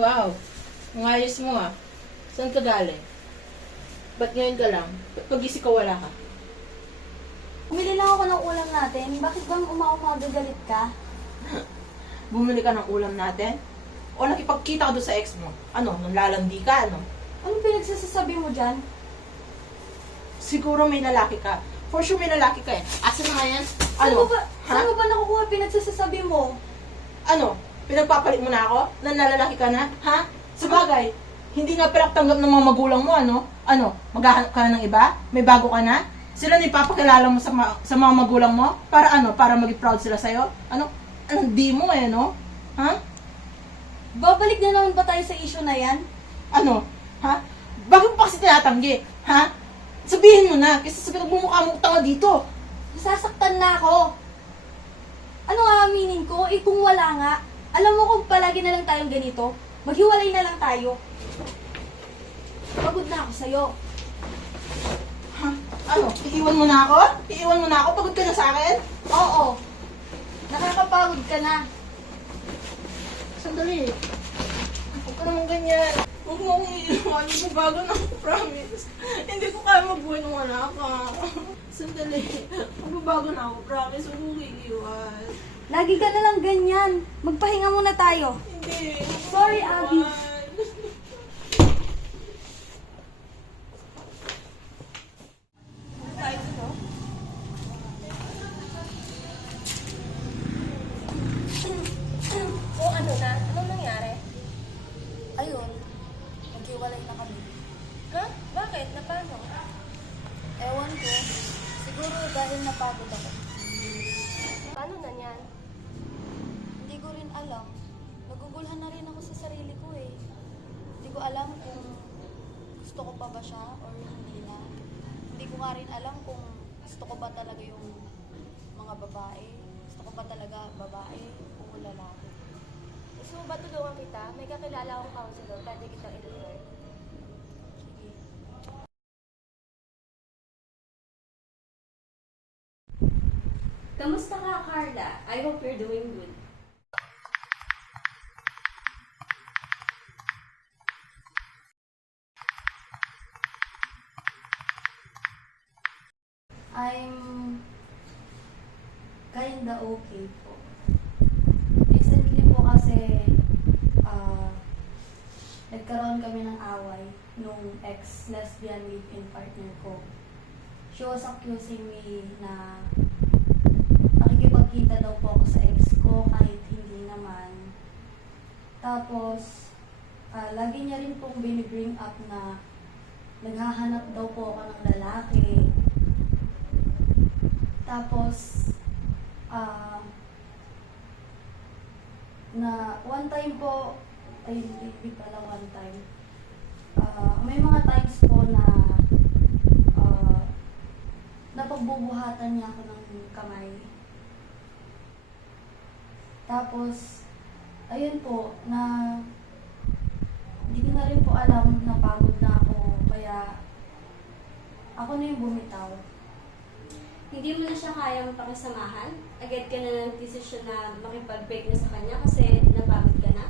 Wow, ang ayos mo ah. Saan ka galing? Ba't ngayon ka lang? Ba't pag-isip ka wala ka? Bumili lang ako ng ulam natin. Bakit bang umaga galit ka? Bumili ka ng ulam natin? O nakipagkita ka doon sa ex mo? Ano, nanlalandi ka, ano? Anong pinagsasasabi mo dyan? Siguro may lalaki ka. For sure may lalaki ka eh. Asa na nga yan? Saan Ano? mo ba, saan mo ba nakukuha pinagsasasabi mo? Ano? Pinagpapalit mo na ako? Nanlalaki ka na? Ha? Sabagay, hindi nga pinagtanggap ng mga magulang mo, ano? Ano? Maghahanap ka na ng iba? May bago ka na? Sila na ipapakilala mo sa mga magulang mo? Para ano? Para maging proud sila sa'yo? Ano? Anong di mo eh, no? Ha? Babalik na naman ba tayo sa issue na yan? Ano? Ha? Bakit mo pa kasi tinatanggi? Ha? Sabihin mo na, kasi sa pinagmumukha mo tanga dito. Nasasaktan na ako. Ano nga aminin ko? Eh kung wala nga, alam mo kung palagi na lang tayong ganito, maghiwalay na lang tayo. Pagod na ako sa'yo. Ha? Ano? Iiwan mo na ako? Iiwan mo na ako? Pagod ka na sa akin? Oo. Nakakapagod ka na. Sandali. Huwag ka naman ganyan. Huwag mo akong iiwan. Bago na ako, promise. Hindi ko kaya magbuhay nung wala ka. Sandali. Magbabago na ako, promise. Huwag mo iiwan. Lagi ka na lang ganyan. Magpahinga muna tayo. Hindi. Sorry, Abby. O ano na? Anong nangyari? Ayun, maghiwalay na kami. Ha? Bakit? Na paano? Ewan ko, siguro dahil napagod ako. Paano na yan? Hindi ko rin alam. Nagugulhan na rin ako sa sarili ko eh. Hindi ko alam kung gusto ko pa ba siya or hindi na. Hindi ko nga rin alam kung gusto ko ba talaga yung mga babae. Gusto ko ba talaga babae o lalaki. Gusto mo ba tulungan kita? May kakilala akong counselor. Pwede kitang i-refer. Sige. Kamusta ka, Carla? I hope you're doing good. I'm kinda okay po. Recently po kasi nagkaroon kami ng away nung ex-lesbian live-in partner ko. She was accusing me na nakikipagkita daw po ako sa ex ko kahit hindi naman. Tapos, lagi niya rin pong binibring up na naghahanap daw po ako ng lalaki. Tapos, na one time po, ay hindi pala one time, may mga times po na napagbubuhatan niya ako ng kamay. Tapos, ayun po, na hindi ko na rin po alam na pagod na ako, kaya ako na yung bumitaw. Hindi mo na siya kayang pakisamahan? Agad ka na ng desisyon na makipag-break na sa kanya kasi napagod ka na?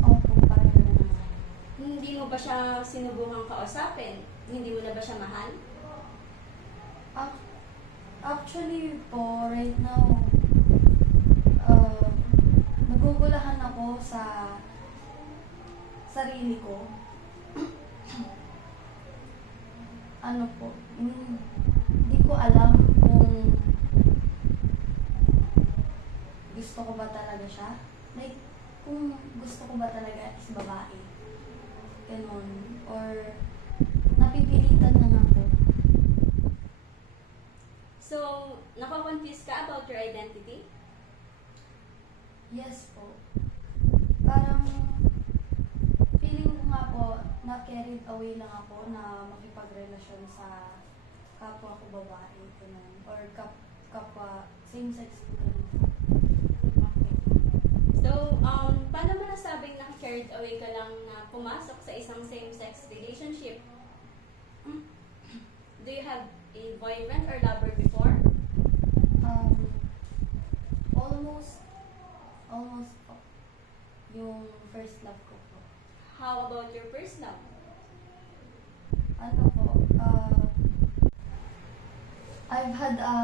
Opo, parang gano'n naman. Hindi mo ba siya sinubukang kausapin? Hindi mo na ba siya mahal? Actually po, right now, nagugulahan ako sa sarili ko. Ano po, hindi ko alam kung gusto ko ba talaga siya. Like, kung gusto ko ba talaga is babae. Ganon. Or, napipilitan lang ako. So, nakakonfuse ka about your identity? Yes po. Parang feeling ko nga po na carried away lang ako na makipagrelasyon sa kapwa ko babae, ganun. Or kapwa same-sex ko ganun. Okay. So, paano mo nasabing na carried away ka lang na pumasok sa isang same-sex relationship? Do you have a boyfriend or lover before? Almost po. Yung first love ko po. how about your first love? Ano po, I've had a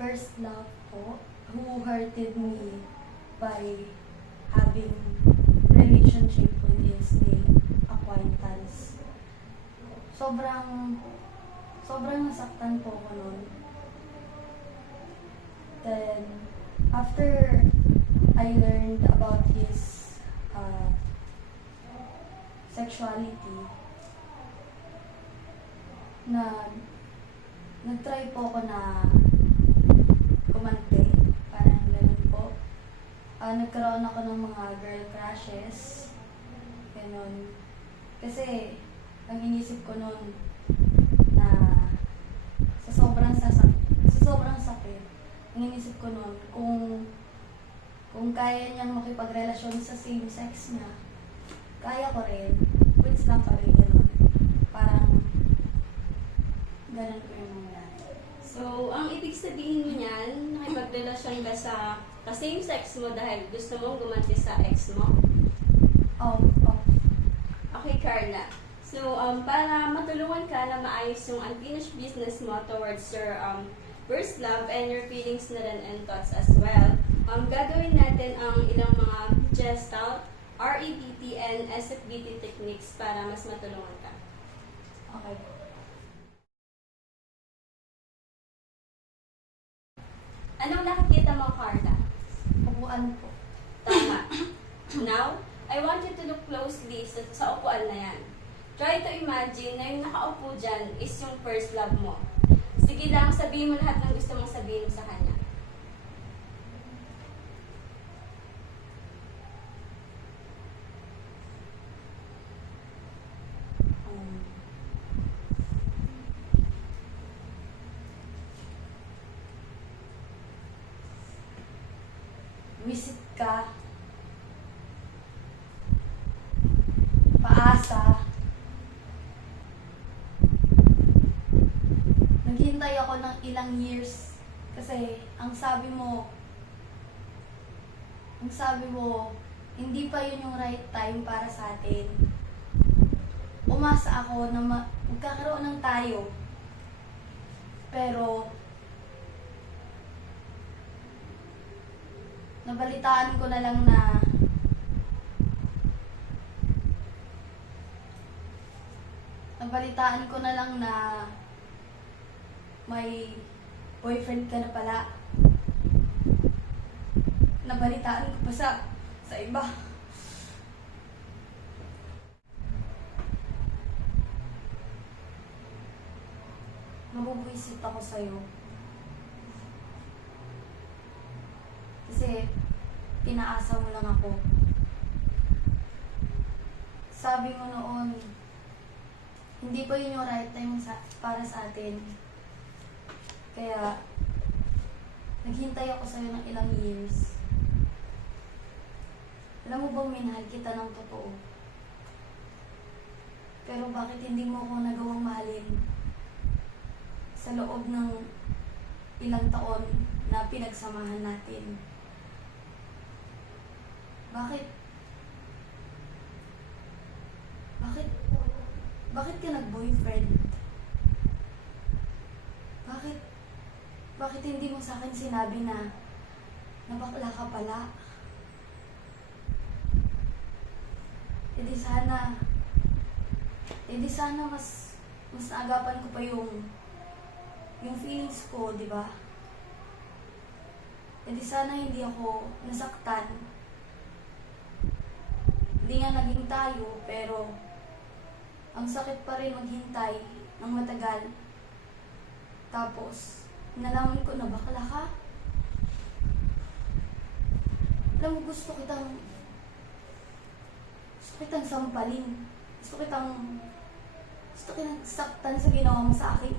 first love po who hurted me by having relationship with his main acquaintance. Sobrang nasaktan po ko nun. Then, after I learned about his sexuality, nag-try po ako na kumante, parang ganun po. Nagkaroon ako ng mga girl crushes, ganun. Kasi, ang inisip ko nun na sa sobrang sakit, ang inisip ko nun kung kaya niyang makipagrelasyon sa same sex niya, kaya ko rin. Quits lang kami, ganun. Parang ganun po yung nangyari. So, ang ibig sabihin niyan, nakipagrelasyon ka sa same sex mo dahil gusto mong gumanti sa ex mo? Oh. Okay, Carla. So, para matulungan ka na maayos yung unfinished business mo towards your first love and your feelings na rin and thoughts as well, gagawin natin ang ilang mga Gestalt, REBT, and SFBT techniques para mas matulungan ka. Okay. Anong nakikita mo, Carla? Upuan po. Tama. Now, I want you to look closely sa upuan na yan. Try to imagine na yung nakaupo dyan is yung first love mo. Sige lang, sabihin mo lahat ng gusto mong sabihin sa kanya. Wisit ka. Paasa. Naghintay ako ng ilang years kasi ang sabi mo, hindi pa yun yung right time para sa atin. Umasa ako na magkakaroon ng tayo. Pero, nabalitaan ko na lang na may boyfriend ka na pala. Nabalitaan ko pa sa iba. Mabubwisit ako sa'yo. Kasi, pinaasa mo lang ako. Sabi mo noon, hindi pa yun yung right time para sa atin. Kaya, naghintay ako sa'yo ng ilang years. Alam mo bang minahal kita ng totoo? Pero bakit hindi mo ako nagawang mahalin sa loob ng ilang taon na pinagsamahan natin? Bakit ka nag-boyfriend? Bakit hindi mo sa akin sinabi na bakla ka pala? E di sana mas naagapan ko pa yung feelings ko, di ba? E di sana hindi ako nasaktan. Hindi nga naging tayo, pero ang sakit pa rin maghintay ng matagal. Tapos, nalaman ko na bakla ka. Alam mo, gusto kitang sampalin. Gusto kitang saktan sa ginawa mo sa akin.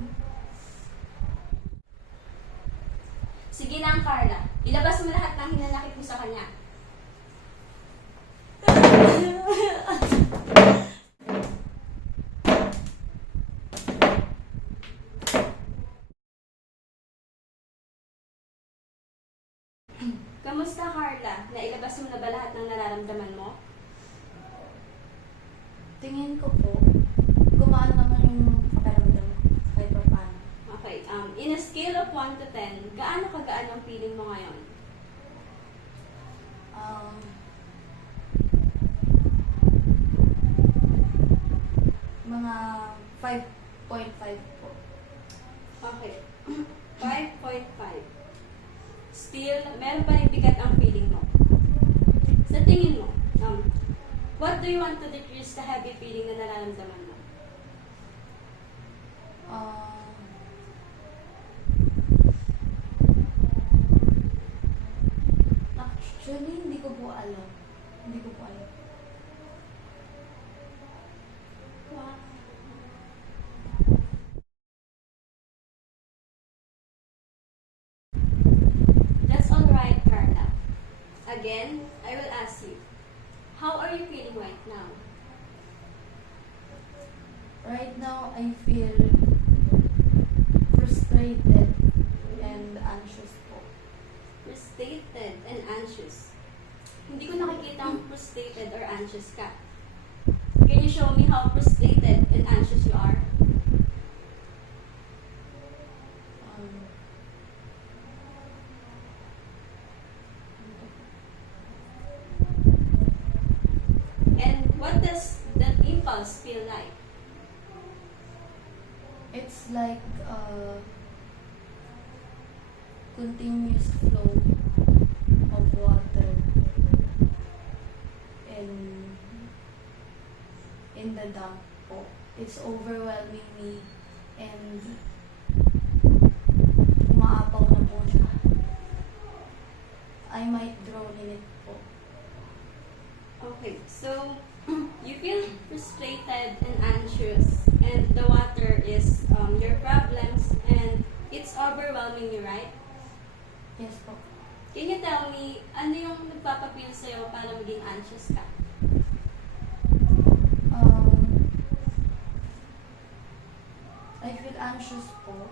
Sige lang, Carla. Ilabas mo lahat ng hinanakit mo sa kanya. Kamusta, Carla? Nailabas mo na ba lahat ng nararamdaman mo? tingin ko po, gumaan naman yung pakiramdam kahit pa paano. Okay, in a scale of 1 to 10, gaano kagaan ang feeling mo ngayon? Mga 5.5 po. Okay. 5.5. Still, meron pa rin bigat ang feeling mo. Sa tingin mo, what do you want to decrease the heavy feeling na nararamdaman mo? Actually, hindi ko po alam. Hindi ko po alam. That's all right, Carla. Again, I will ask you, how are you feeling right now? Right now, I feel frustrated and anxious po. Frustrated and anxious. Hindi ko nakikita ang frustrated or anxious ka. Can you show me how frustrated and anxious you are? And what does that impulse feel like? It's like a continuous flow of water in the dam po. It's overwhelming me and umaapaw na po siya. I might drown in it po. Okay, so you feel frustrated and anxious, and the water is your problems, and it's overwhelming you, right? Yes po. Can you tell me, ano yung nagpapapil sa'yo para maging anxious ka? I feel anxious po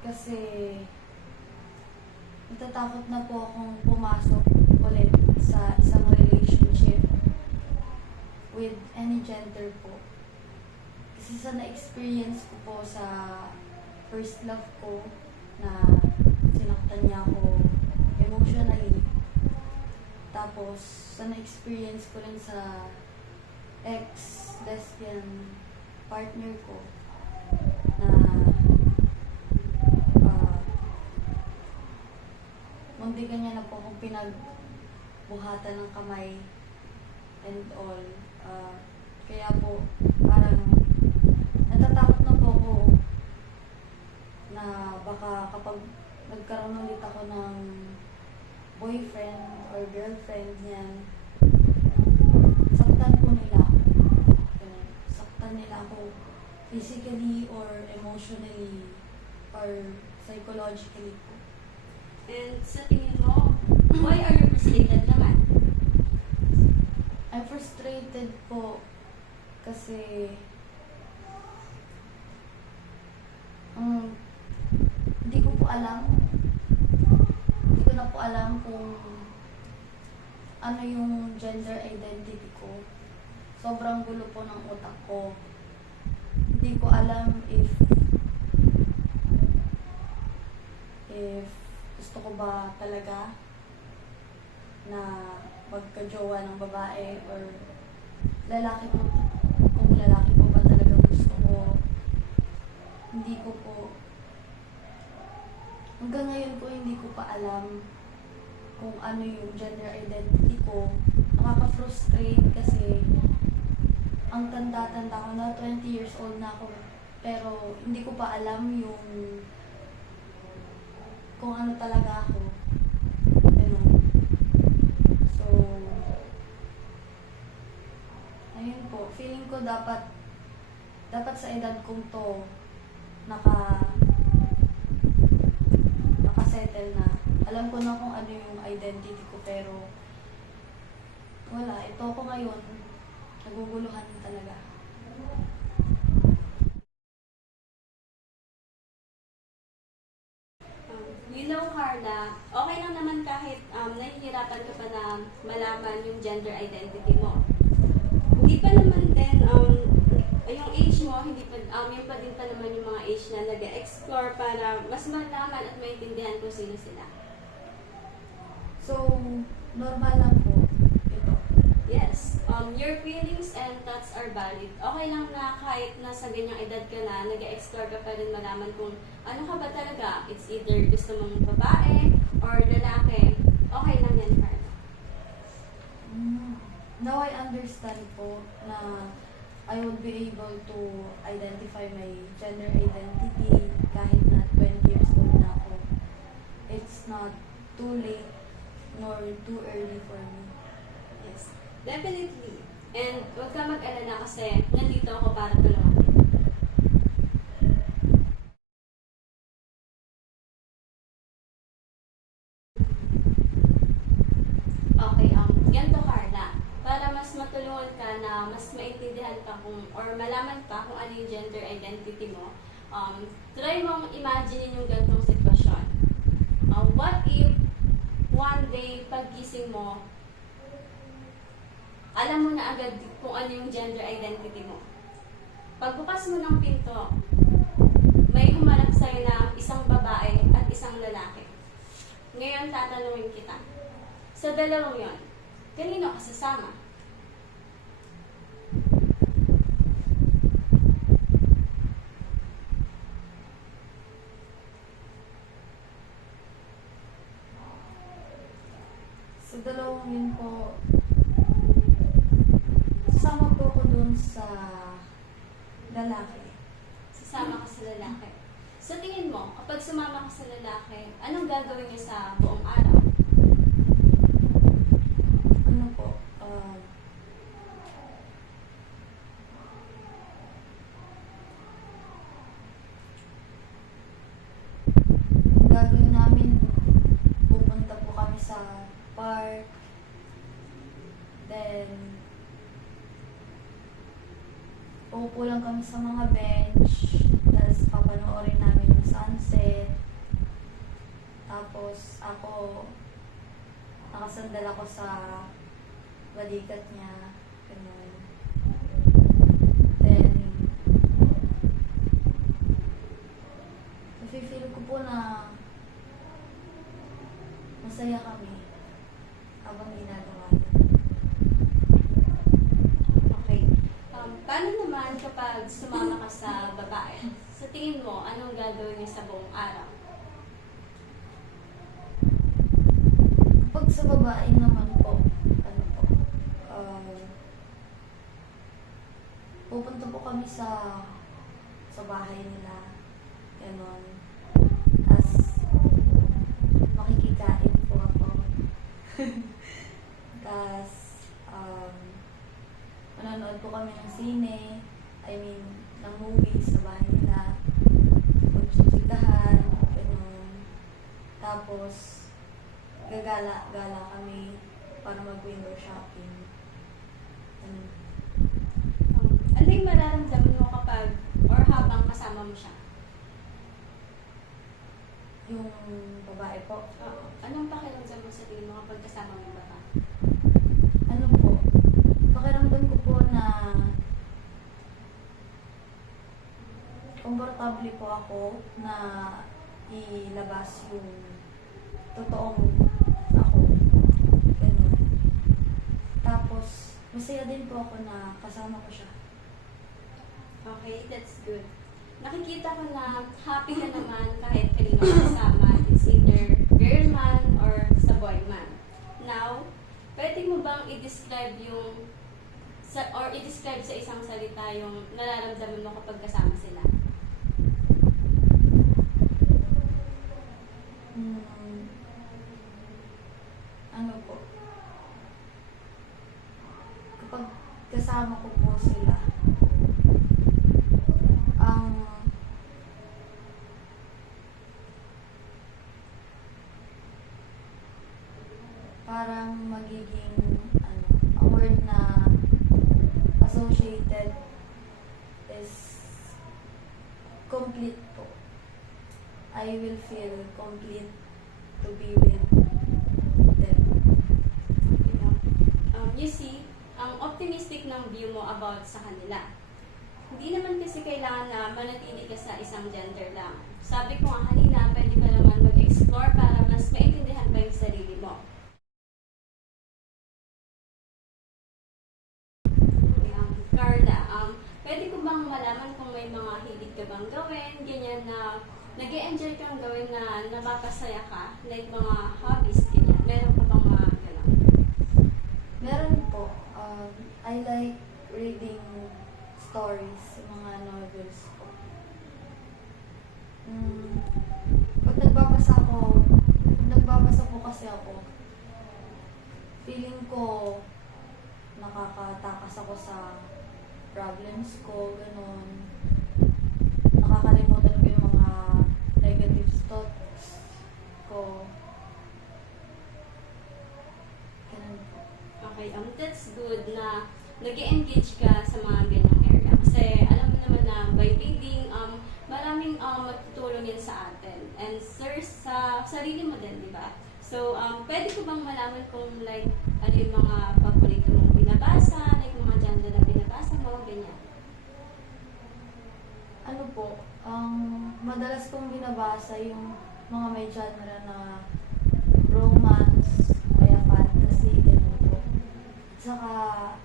kasi natatakot na po akong pumasok ulit sa isang relationship with any gender po. Kasi sa na-experience ko po sa first love ko na sinaktan niya ako emotionally. Tapos sa na-experience ko rin sa ex-lesbian partner ko na muntikan niya na po akong pinagbuhatan ng kamay and all. Kaya po, parang natatakot na po ako na baka kapag nagkaroon ulit ako ng boyfriend or girlfriend niyan, saktan po nila ako. Ganun. Saktan nila ako physically or emotionally or psychologically po. And sa tingin mo, why are you frustrated naman? I'm frustrated po kasi hindi ko po alam. Hindi ko na po alam kung ano yung gender identity ko. Sobrang gulo po ng utak ko. Hindi ko alam if gusto ko ba talaga na magka-jowa ng babae or lalaki po, kung lalaki po ba talaga gusto ko. Hindi ko po, hanggang ngayon po hindi ko pa alam kung ano yung gender identity ko. Nakaka-frustrate kasi ang tanda-tanda ko na, 20 years old na ako, pero hindi ko pa alam yung kung ano talaga ako. Ganun. So, ayun po, feeling ko dapat sa edad kong to nakasettle na. Alam ko na kung ano yung identity ko, pero wala, ito ko ngayon, naguguluhan talaga. You know, Carla, okay lang naman kahit nahihirapan ka pa na malaman yung gender identity mo. hindi pa naman din, yung age mo, hindi pa, yung pa din pa naman yung mga age na nag-explore para mas malaman at maintindihan kung sino sila. So, normal lang po ito. Yes, your feelings and thoughts are valid. Okay lang na kahit nasa ganyang edad ka na, nag-explore ka pa rin malaman kung ano ka ba talaga. It's either gusto mong babae or lalaki. Okay lang yan, Carla. Now I understand po na I would be able to identify my gender identity kahit na 20 years old na ako. It's not too late nor too early for me. Yes, definitely. And huwag ka mag-alala kasi nandito ako para tulungan kita. Okay, ganito Carla. Para mas matulungan ka na mas maintindihan ka kung, or malaman ka kung ano yung gender identity mo, try mong imagine yung ganitong sitwasyon. What if one day paggising mo, alam mo na agad kung ano yung gender identity mo. Pagbukas mo ng pinto, may humarap sa'yo na isang babae at isang lalaki. Ngayon tatanungin kita, sa dalawang yon, kanino ka sasama? Sa dalawang yun po, sasama po ako dun sa lalaki. Sasama ka sa lalaki. Sa tingin mo, kapag sumama ka sa lalaki, anong gagawin niya sa buong araw? Ano po, ang gagawin namin, pupunta po kami sa park, then uupo lang kami sa mga bench, tapos papanoorin namin yung sunset, tapos ako, nakasandal ako sa balikat niya, ganun. Then, nafe-feel ko po na masaya kami habang ginagawa niya. Okay. Paano naman kapag sumama ka sa babae? Sa tingin mo, anong gagawin niya sa buong araw? Pag sa babae naman po, ano po, pupunta po kami sa bahay nila, gano'n. Tapos, makikikain po ako. Tapos, manonood po kami ng sine, ng movies sa bahay nila. Magchichikahan, gano'n. Tapos, gagala kami para mag-window shopping. Ano yung mararamdaman mo kapag, or habang kasama mo siya? Yung babae po, Oo. Anong pakiramdam mo sa tingin mo kapag kasama mo yung babae? ano po, pakiramdam ko po na komportable po ako na ilabas yung totoong ako. Ganun. Tapos, masaya din po ako na kasama ko siya. Okay, that's good. Nakikita ko na happy ka naman kahit kanino ka kasama. It's either girl man or sa boy man. Now, pwede mo bang i-describe i-describe sa isang salita yung nararamdaman mo kapag kasama sila? Ano po? Kapag kasama ko po sila, parang magiging a word na associated is complete po. I will feel complete to be with them. You see, ang optimistic ng view mo about sa kanila. Hindi naman kasi kailangan na manatili ka sa isang gender lang. Sabi ko nga kanina, pwede ka naman mag-explore para mas maintindihan pa yung sarili mo. Carla, pwede ko bang malaman kung may mga hilig ka bang gawin, ganyan na nag-e-enjoy kang gawin na napapasaya ka, like mga hobbies, ganyan. Meron ka bang mga ganun? Meron po. I like reading stories, mga novels po. Pag nagbabasa po kasi ako, feeling ko nakakatakas ako sa problems ko, ganun. Nakakalimutan ko yung mga negative thoughts ko. Ganun po. Okay, that's good na nag-engage ka sa mga ganyang area. Kasi alam mo naman na by reading, maraming matutulong yan sa atin. And sir, sa sarili mo din, di ba? So, pwede ko bang malaman kung like, ano yung mga paborito mong binabasa, like mga genre na binabasa mo, ganyan? Ano po, madalas kong binabasa yung mga may genre na romance, kaya fantasy, ganun po. Saka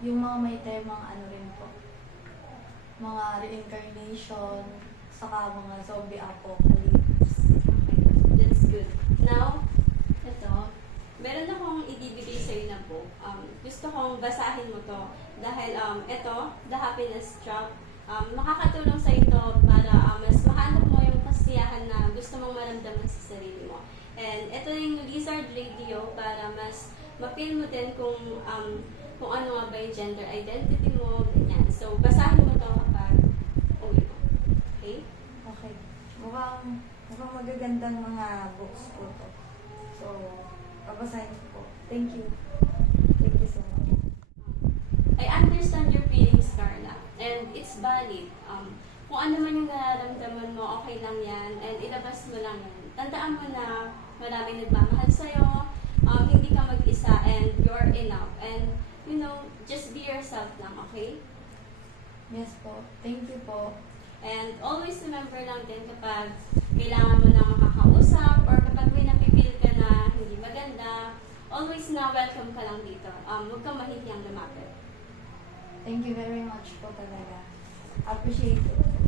yung mga may temang ano rin po, mga reincarnation, saka mga zombie apocalypse. That's good. Now, ito, meron akong ibibigay sa'yo na book. Gusto kong basahin mo to dahil ito, The Happiness Trap, makakatulong sa ito para mas mahanap mo yung kasiyahan na gusto mong maramdaman sa sarili mo. And ito yung Lizard Radio para mas ma-feel mo din kung ano nga ba yung gender identity mo, ganyan. So, basahin mo to kapag uwi mo. Okay? Okay. Mukhang magagandang mga books po to. So, pabasahin ko po. Thank you. Thank you so much. I understand your feelings, Carla. And it's valid. Kung ano man yung nararamdaman mo, okay lang yan. And ilabas mo lang yan. Tandaan mo na maraming nagmamahal sa'yo. Hindi ka mag-isa and you're enough. And, you know, just be yourself lang, okay? Yes po. Thank you po. And always remember lang din kapag kailangan mo ng makakausap or kapag may napipil ka na hindi maganda, always na welcome ka lang dito. Huwag kang mahihiyang lumapit. Thank you very much po talaga. Appreciate it.